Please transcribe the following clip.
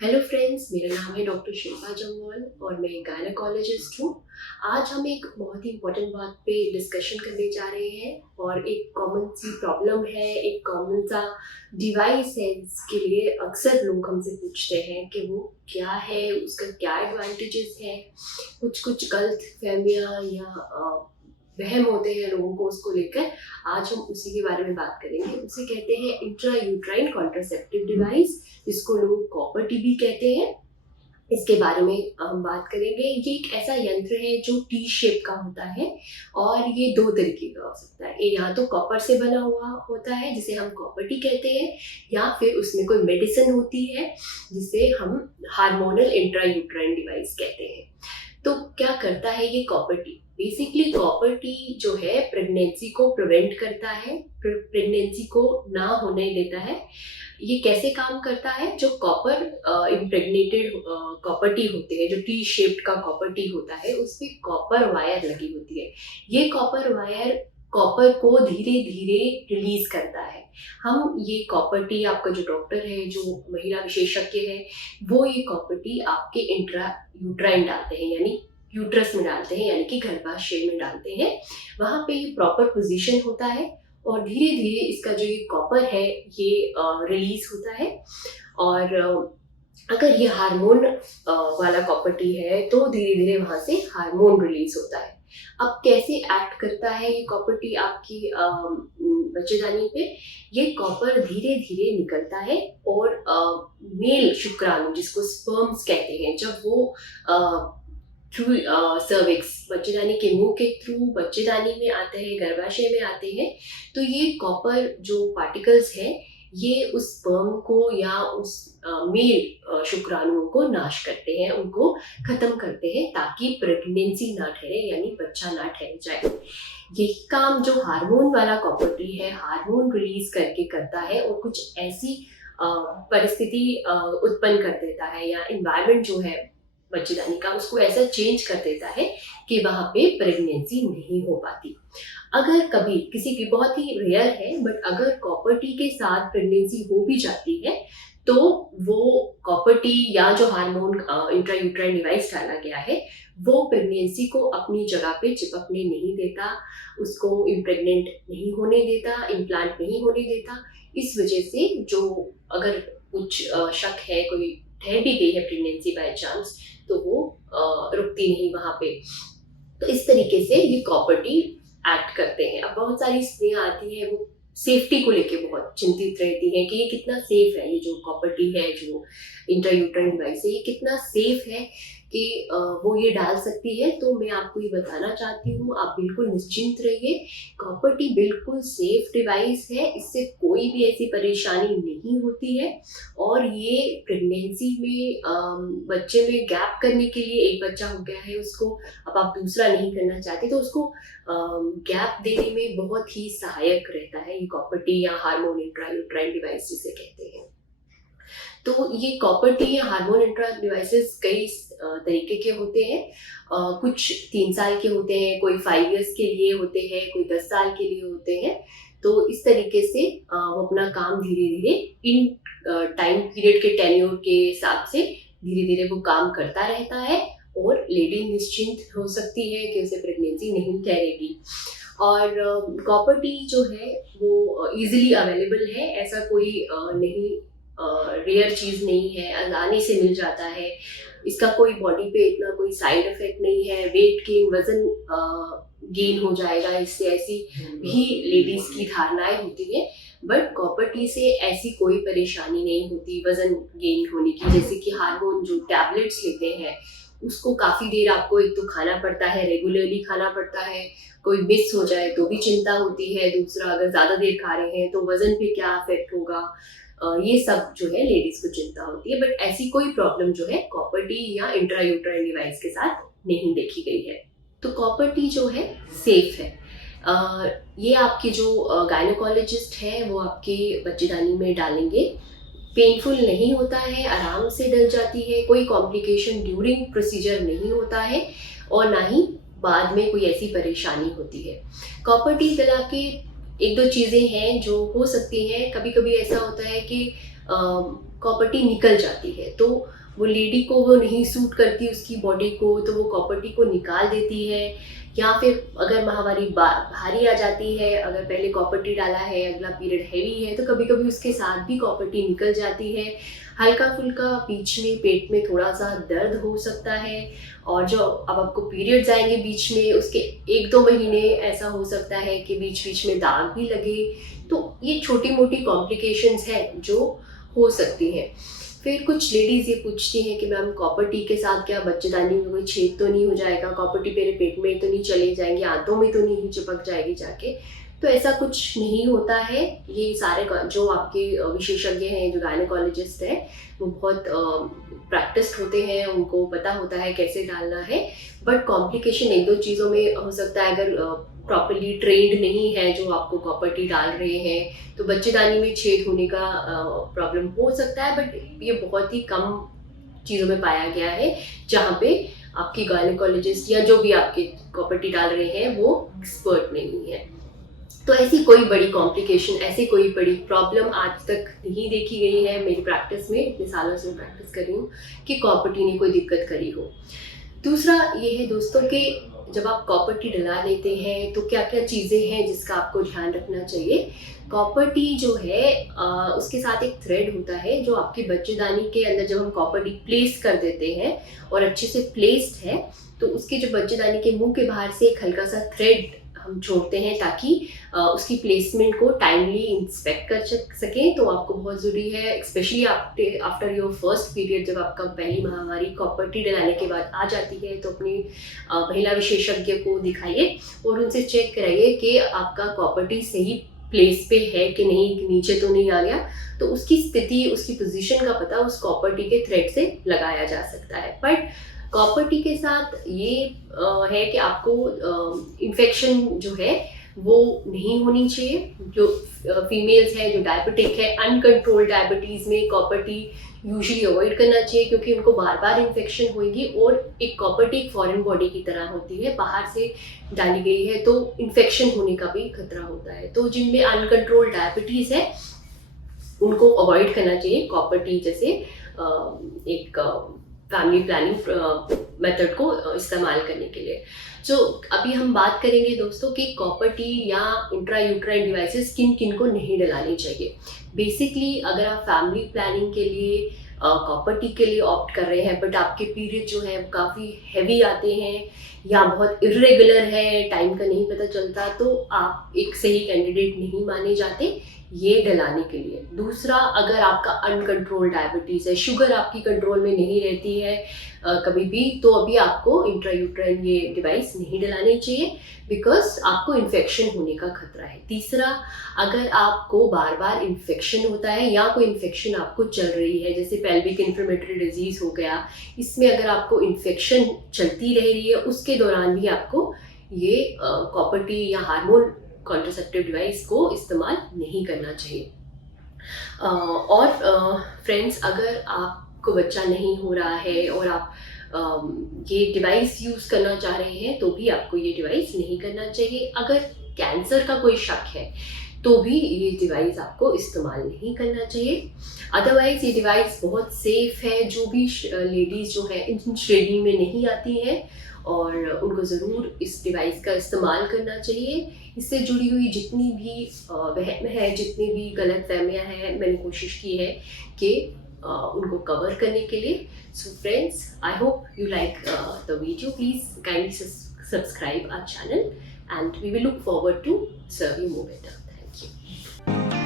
Hello friends, मेरा नाम है डॉक्टर शिल्पा जम्वाल और मैं गायनेकोलॉजिस्ट हूँ। आज हम एक बहुत ही इम्पोर्टेंट बात पे डिस्कशन करने जा रहे हैं और एक कॉमन सी प्रॉब्लम है, एक कॉमन सा डिवाइस है जिसके लिए अक्सर लोग हमसे पूछते हैं कि वो क्या है, उसका क्या एडवांटेजेस है। कुछ कुछ गलत फहमियाँ या वहम होते हैं लोगों को उसको लेकर। आज हम उसी के बारे में बात करेंगे। उसे कहते हैं इंट्रा यूट्राइन कॉन्ट्रासेप्टिव डिवाइस, जिसको लोग कॉपर टीबी कहते हैं। इसके बारे में हम बात करेंगे। ये एक ऐसा यंत्र है जो टी शेप का होता है और ये दो तरीके का हो सकता है। ये या तो कॉपर से बना हुआ होता है जिसे हम कॉपर टी कहते हैं, या फिर उसमें कोई मेडिसिन होती है जिसे हम हार्मोनल इंट्रा यूट्राइन डिवाइस कहते हैं। तो क्या करता है ये copper T? Basically copper T जो है प्रेगनेंसी को प्रिवेंट करता है, प्रेगनेंसी को ना होने देता है। ये कैसे काम करता है? जो कॉपर इम्प्रेग्नेटेड कॉपर टी होते हैं, जो टी शेप्ड का कॉपर टी होता है, उसमें कॉपर वायर लगी होती है। ये कॉपर वायर कॉपर को धीरे धीरे रिलीज करता है। हम ये कॉपर टी, आपका जो डॉक्टर है, जो महिला विशेषज्ञ है, वो ये कॉपर टी आपके इंट्रा यूट्राइन डालते हैं, यानी यूट्रस में डालते हैं, यानी कि गर्भाशय में डालते हैं। वहां पे ये प्रॉपर पोजीशन होता है और धीरे धीरे इसका जो ये कॉपर है ये रिलीज होता है। और अगर ये हार्मोन वाला कॉपर टी है तो धीरे धीरे वहां से हार्मोन रिलीज होता है। अब कैसे एक्ट करता है ये कॉपर टी आपकी बच्चेदानी पे? ये कॉपर धीरे धीरे निकलता है और मेल शुक्राणु, जिसको स्पर्म्स कहते हैं, जब वो थ्रू सर्विक्स, बच्चेदानी के मुंह के थ्रू बच्चेदानी में आते हैं, गर्भाशय में आते हैं, तो ये कॉपर जो पार्टिकल्स है ये उस स्पर्म को या उस मेल शुक्राणुओं को नाश करते हैं, उनको खत्म करते हैं, ताकि प्रेगनेंसी ना ठहरे, यानी बच्चा ना ठहर जाए। यही काम जो हार्मोन वाला कॉपर टी है हार्मोन रिलीज करके करता है और कुछ ऐसी परिस्थिति उत्पन्न कर देता है, या इन्वायरमेंट जो है बच्चेदानी का उसको ऐसा चेंज कर देता है कि वहां पे प्रेगनेंसी नहीं हो पाती। अगर कभी किसी की, बहुत ही रेयर है, बट अगर कॉपर टी के साथ प्रेगनेंसी हो भी जाती है तो वो कॉपर टी या जो हार्मोन इंट्रा यूट्राइन डिवाइस डाला गया है वो प्रेगनेंसी को अपनी जगह पे चिपकने नहीं देता, उसको इम्प्रेग्नेंट नहीं होने देता, इम्प्लांट नहीं होने देता। इस वजह से जो अगर कुछ शक है, कोई ठहर भी गई है प्रेगनेंसी बाय चांस, तो वो रुकती नहीं वहां पे। तो इस तरीके से ये कॉपर टी एक्ट करते हैं। अब बहुत सारी स्त्रियां आती हैं, वो सेफ्टी को लेके बहुत चिंतित रहती हैं कि ये कितना सेफ है, ये जो कॉपर टी है, जो इंट्रायूट्राइन डिवाइस है, ये कितना सेफ है कि वो ये डाल सकती है। तो मैं आपको ये बताना चाहती हूँ, आप बिल्कुल निश्चिंत रहिए। कॉपर टी बिल्कुल सेफ डिवाइस है, इससे कोई भी ऐसी परेशानी नहीं होती है। और ये प्रेगनेंसी में बच्चे में गैप करने के लिए, एक बच्चा हो गया है उसको, अब आप दूसरा नहीं करना चाहते, तो उसको गैप देने में बहुत ही सहायक रहता है ये कॉपर टी या हार्मोन इंट्रायूट्राइन डिवाइस जिसे कहते हैं। तो ये कॉपर टी या हार्मोन इंट्रा डिवाइसेस कई तरीके के होते हैं। कुछ 3 साल के होते हैं, कोई 5 years के लिए होते हैं, कोई 10 साल के लिए होते हैं। तो इस तरीके से वो अपना काम धीरे धीरे इन टाइम पीरियड के टेन्योर के हिसाब से धीरे धीरे वो काम करता रहता है और लेडी निश्चिंत हो सकती है कि उसे प्रेगनेंसी नहीं ठहरेगी। और कॉपर टी जो है वो इजीली अवेलेबल है, ऐसा कोई नहीं रेयर चीज़ नहीं है, आसानी से मिल जाता है। इसका कोई बॉडी पे इतना कोई साइड इफेक्ट नहीं है, वेट गेन, वजन गेन हो जाएगा इससे, ऐसी भी लेडीज की धारणाएं होती है। बट कॉपर टी से ऐसी कोई परेशानी नहीं होती वजन गेन होने की। जैसे कि हार्मोन जो टैबलेट्स लेते हैं उसको काफ़ी देर आपको एक तो खाना पड़ता है, रेगुलरली खाना पड़ता है, कोई मिस हो जाए तो भी चिंता होती है। दूसरा, अगर ज़्यादा देर खा रहे हैं तो वजन पे क्या इफेक्ट होगा, ये सब जो है लेडीज को चिंता होती है। बट ऐसी कोई प्रॉब्लम जो है कॉपर टी या इंट्रायूट्राइन डिवाइस के साथ नहीं देखी गई है। तो कॉपर टी जो है सेफ है। ये आपके जो गायनोकोलॉजिस्ट है वो आपके बच्चेदानी में डालेंगे। पेनफुल नहीं होता है, आराम से डल जाती है, कोई कॉम्प्लिकेशन ड्यूरिंग प्रोसीजर नहीं होता है और ना ही बाद में कोई ऐसी परेशानी होती है। कॉपर टी डला के एक दो चीज़ें हैं जो हो सकती हैं। कभी कभी ऐसा होता है कि कॉपर टी निकल जाती है, तो वो लेडी को वो नहीं सूट करती उसकी बॉडी को, तो वो कॉपर टी को निकाल देती है। या फिर अगर माहवारी भारी आ जाती है, अगर पहले कॉपर टी डाला है, अगला पीरियड हैवी है, तो कभी कभी उसके साथ भी कॉपर टी निकल जाती है। हल्का फुल्का बीच में पेट में थोड़ा सा दर्द हो सकता है, और जो अब आपको पीरियड्स आएंगे बीच में, उसके 1-2 महीने ऐसा हो सकता है कि बीच बीच में दाग भी लगे। तो ये छोटी मोटी कॉम्प्लिकेशंस हैं जो हो सकती हैं। फिर कुछ लेडीज़ ये पूछती हैं कि मैम कॉपर टी के साथ क्या बच्चेदानी में कोई छेद तो नहीं हो जाएगा, कॉपर टी मेरे पेट में तो नहीं चली जाएंगी, आंतों में तो नहीं चिपक जाएगी जाके। तो ऐसा कुछ नहीं होता है। ये सारे जो आपके विशेषज्ञ हैं, जो गायनेकोलॉजिस्ट हैं, वो बहुत प्रैक्टिस्ड होते हैं, उनको पता होता है कैसे डालना है। बट कॉम्प्लिकेशन 1-2 चीज़ों में हो सकता है। अगर प्रॉपरली ट्रेंड नहीं है जो आपको कॉपर टी डाल रहे हैं, तो बच्चेदानी में छेद होने का प्रॉब्लम हो सकता है। बट ये बहुत ही कम चीज़ों में पाया गया है जहाँ पे आपकी गायनेकोलॉजिस्ट या जो भी आपके कॉपर टी डाल रहे हैं वो एक्सपर्ट नहीं है। तो ऐसी कोई बड़ी कॉम्प्लिकेशन, ऐसी कोई बड़ी प्रॉब्लम आज तक नहीं देखी गई है मेरी प्रैक्टिस में। इतने सालों से मैं प्रैक्टिस कर रही हूँ कि कॉपर टी ने कोई दिक्कत करी हो। दूसरा ये है दोस्तों कि जब आप कॉपर टी डला लेते हैं तो क्या क्या चीज़ें हैं जिसका आपको ध्यान रखना चाहिए। कॉपर टी जो है उसके साथ एक थ्रेड होता है जो आपकी बच्चेदानी के अंदर जब हम कॉपर टी प्लेस कर देते हैं और अच्छे से प्लेस्ड है, तो उसके जो बच्चेदानी के मुंह के बाहर से एक हल्का सा थ्रेड हम छोड़ते हैं ताकि उसकी प्लेसमेंट को टाइमली इंस्पेक्ट कर सकें। तो आपको बहुत ज़रूरी है, specially after your first period, जब आपका पहली माहवारी कॉपर टी डलाने के बाद आ जाती है, तो अपनी महिला विशेषज्ञ को दिखाइए और उनसे चेक कराइए कि आपका कॉपर टी सही प्लेस पे है कि नहीं, नीचे तो नहीं आ गया। तो उसकी स्थिति, उसकी पोजीशन का पता उस कॉपर टी के थ्रेड से लगाया जा सकता है। बट कॉपर टी के साथ ये है कि आपको इन्फेक्शन जो है वो नहीं होनी चाहिए। जो फीमेल्स है जो डायबिटिक है, अनकंट्रोल्ड डायबिटीज़ में कॉपर टी यूजुअली अवॉइड करना चाहिए, क्योंकि उनको बार बार इन्फेक्शन होगी। और एक कॉपर टी एक फॉरेन बॉडी की तरह होती है, बाहर से डाली गई है, तो इन्फेक्शन होने का भी खतरा होता है। तो जिनमें अनकंट्रोल्ड डायबिटीज़ है उनको अवॉइड करना चाहिए कॉपर टी जैसे एक फैमिली प्लानिंग मेथड को इस्तेमाल करने के लिए। जो अभी हम बात करेंगे दोस्तों कि कॉपर टी या इंट्रायूट्राइन डिवाइसेस किन किन को नहीं डलानी चाहिए। बेसिकली अगर आप फैमिली प्लानिंग के लिए कॉपर टी के लिए ऑप्ट कर रहे हैं, बट आपके पीरियड जो है वो काफ़ी हैवी आते हैं या बहुत इर्रेगुलर है, टाइम का नहीं पता चलता, तो आप एक सही कैंडिडेट नहीं माने जाते ये डलाने के लिए। दूसरा, अगर आपका अनकंट्रोल डायबिटीज़ है, शुगर आपकी कंट्रोल में नहीं रहती है कभी भी, तो अभी आपको इंट्रायूट्राइन ये डिवाइस नहीं डलानी चाहिए, बिकॉज आपको इन्फेक्शन होने का खतरा है। तीसरा, अगर आपको बार बार इन्फेक्शन होता है या कोई इन्फेक्शन आपको चल रही है, जैसे पेल्विक इन्फ्लेमेटरी डिजीज़ हो गया, इसमें अगर आपको इन्फेक्शन चलती रह रही है, उसके दौरान भी आपको ये कॉपर टी या हार्मोन कॉन्ट्रासेप्टिव डिवाइस को इस्तेमाल नहीं करना चाहिए। और फ्रेंड्स, अगर आपको बच्चा नहीं हो रहा है और आप ये डिवाइस यूज़ करना चाह रहे हैं, तो भी आपको ये डिवाइस नहीं करना चाहिए। अगर कैंसर का कोई शक है तो भी ये डिवाइस आपको इस्तेमाल नहीं करना चाहिए। अदरवाइज़ ये डिवाइस बहुत सेफ़ है। जो भी लेडीज़ जो है इन श्रेणी में नहीं आती हैं, और उनको ज़रूर इस डिवाइस का इस्तेमाल करना चाहिए। इससे जुड़ी हुई जितनी भी वहम है, जितनी भी गलत फहमियाँ हैं, मैंने कोशिश की है कि उनको कवर करने के लिए। So friends, I hope you like the video. Please kindly subscribe our channel and we will look forward to serve you more better. Thank you.